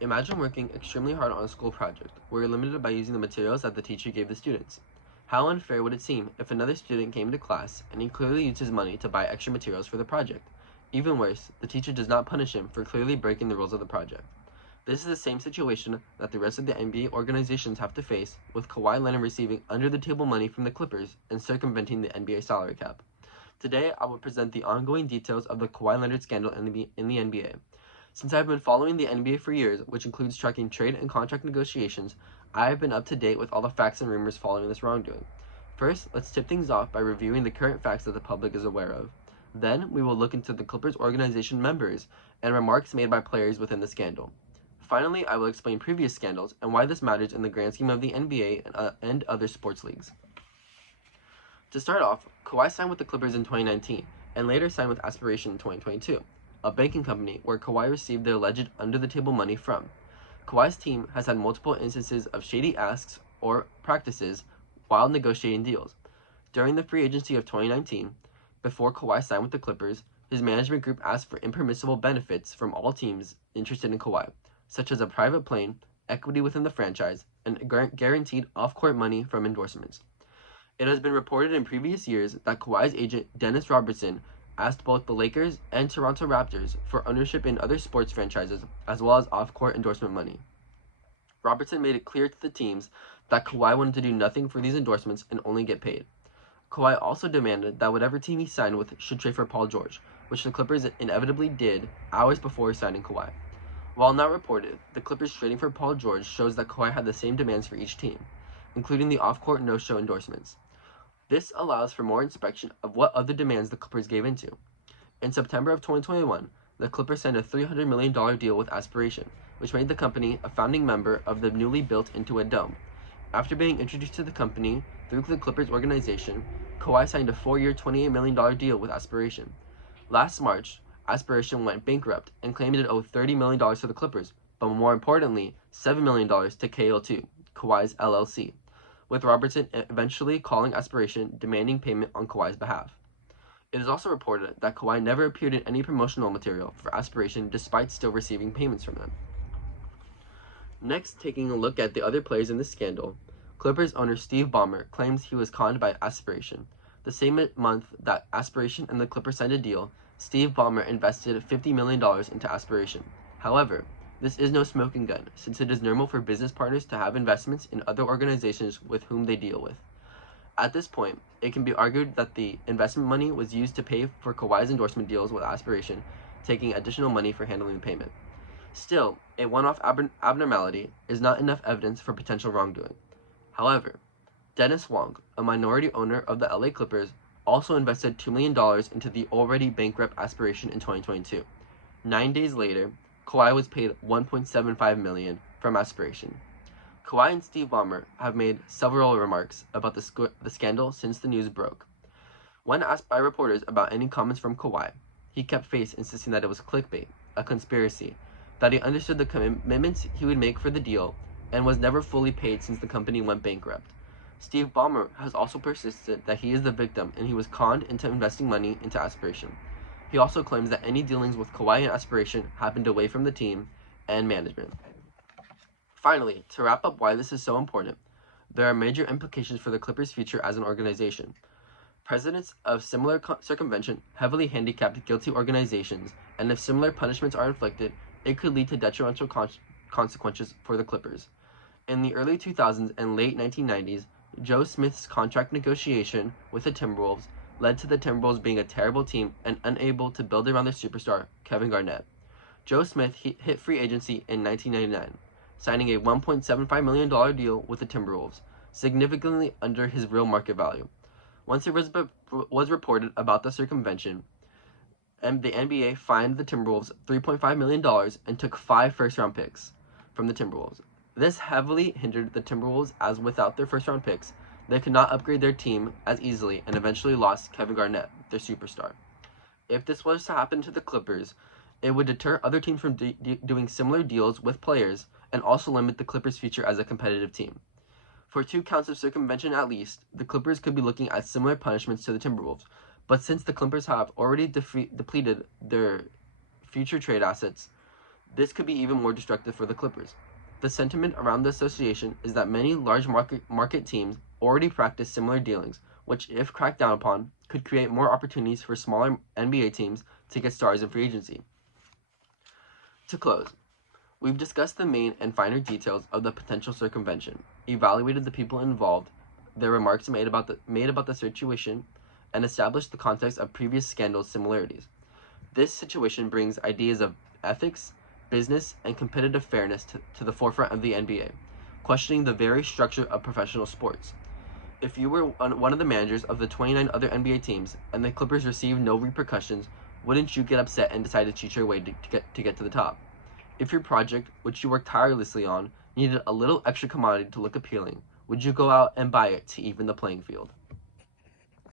Imagine working extremely hard on a school project, where you're limited by using the materials that the teacher gave the students. How unfair would it seem if another student came to class and he clearly used his money to buy extra materials for the project? Even worse, the teacher does not punish him for clearly breaking the rules of the project. This is the same situation that the rest of the NBA organizations have to face, with Kawhi Leonard receiving under-the-table money from the Clippers and circumventing the NBA salary cap. Today, I will present the ongoing details of the Kawhi Leonard scandal in the NBA. Since I've been following the NBA for years, which includes tracking trade and contract negotiations, I have been up to date with all the facts and rumors following this wrongdoing. First, let's tip things off by reviewing the current facts that the public is aware of. Then, we will look into the Clippers organization members and remarks made by players within the scandal. Finally, I will explain previous scandals and why this matters in the grand scheme of the NBA and other sports leagues. To start off, Kawhi signed with the Clippers in 2019 and later signed with Aspiration in 2022, a banking company where Kawhi received the alleged under-the-table money from. Kawhi's team has had multiple instances of shady asks or practices while negotiating deals. During the free agency of 2019, before Kawhi signed with the Clippers, his management group asked for impermissible benefits from all teams interested in Kawhi, such as a private plane, equity within the franchise, and guaranteed off-court money from endorsements. It has been reported in previous years that Kawhi's agent, Dennis Robertson, asked both the Lakers and Toronto Raptors for ownership in other sports franchises, as well as off-court endorsement money. Robertson made it clear to the teams that Kawhi wanted to do nothing for these endorsements and only get paid. Kawhi also demanded that whatever team he signed with should trade for Paul George, which the Clippers inevitably did hours before signing Kawhi. While not reported, the Clippers trading for Paul George shows that Kawhi had the same demands for each team, including the off-court no-show endorsements. This allows for more inspection of what other demands the Clippers gave into. In September of 2021, the Clippers signed a $300 million deal with Aspiration, which made the company a founding member of the newly built Intuit Dome. After being introduced to the company through the Clippers organization, Kawhi signed a 4-year, $28 million deal with Aspiration. Last March, Aspiration went bankrupt and claimed it owed $30 million to the Clippers, but more importantly, $7 million to KL2, Kawhi's LLC, with Robertson eventually calling Aspiration demanding payment on Kawhi's behalf. It is also reported that Kawhi never appeared in any promotional material for Aspiration despite still receiving payments from them. Next, taking a look at the other players in this scandal, Clippers owner Steve Ballmer claims he was conned by Aspiration. The same month that Aspiration and the Clippers signed a deal, Steve Ballmer invested $50 million into Aspiration. However, this is no smoking gun, since it is normal for business partners to have investments in other organizations with whom they deal with. At this point, it can be argued that the investment money was used to pay for Kawhi's endorsement deals with Aspiration, taking additional money for handling the payment. Still, a one-off abnormality is not enough evidence for potential wrongdoing. However, Dennis Wong, a minority owner of the LA Clippers, also invested $2 million into the already bankrupt Aspiration in 2022. 9 days later, Kawhi was paid $1.75 million from Aspiration. Kawhi and Steve Ballmer have made several remarks about the scandal since the news broke. When asked by reporters about any comments from Kawhi, he kept face, insisting that it was clickbait, a conspiracy, that he understood the commitments he would make for the deal, and was never fully paid since the company went bankrupt. Steve Ballmer has also persisted that he is the victim and he was conned into investing money into Aspiration. He also claims that any dealings with Kawhi and Aspiration happened away from the team and management. Finally, to wrap up why this is so important, there are major implications for the Clippers' future as an organization. Precedents of similar circumvention heavily handicapped guilty organizations, and if similar punishments are inflicted, it could lead to detrimental consequences for the Clippers. In the early 2000s and late 1990s, Joe Smith's contract negotiation with the Timberwolves led to the Timberwolves being a terrible team and unable to build around their superstar, Kevin Garnett. Joe Smith hit free agency in 1999, signing a $1.75 million deal with the Timberwolves, significantly under his real market value. Once it was reported about the circumvention, and the NBA fined the Timberwolves $3.5 million and took 5 first-round picks from the Timberwolves. This heavily hindered the Timberwolves, as without their first-round picks, they could not upgrade their team as easily and eventually lost Kevin Garnett, their superstar. If this was to happen to the Clippers, it would deter other teams from doing similar deals with players and also limit the Clippers' future as a competitive team. For 2 counts of circumvention at least, the Clippers could be looking at similar punishments to the Timberwolves, but since the Clippers have already depleted their future trade assets, This could be even more destructive for the Clippers. The sentiment around the association is that many large market teams already practice similar dealings, which, if cracked down upon, could create more opportunities for smaller NBA teams to get stars in free agency. To close, we've discussed the main and finer details of the potential circumvention, evaluated the people involved, their remarks made about the situation, and established the context of previous scandal similarities. This situation brings ideas of ethics, business, and competitive fairness to the forefront of the NBA, questioning the very structure of professional sports. If you were one of the managers of the 29 other NBA teams and the Clippers received no repercussions, wouldn't you get upset and decide to cheat your way to get to the top? If your project, which you worked tirelessly on, needed a little extra commodity to look appealing, would you go out and buy it to even the playing field?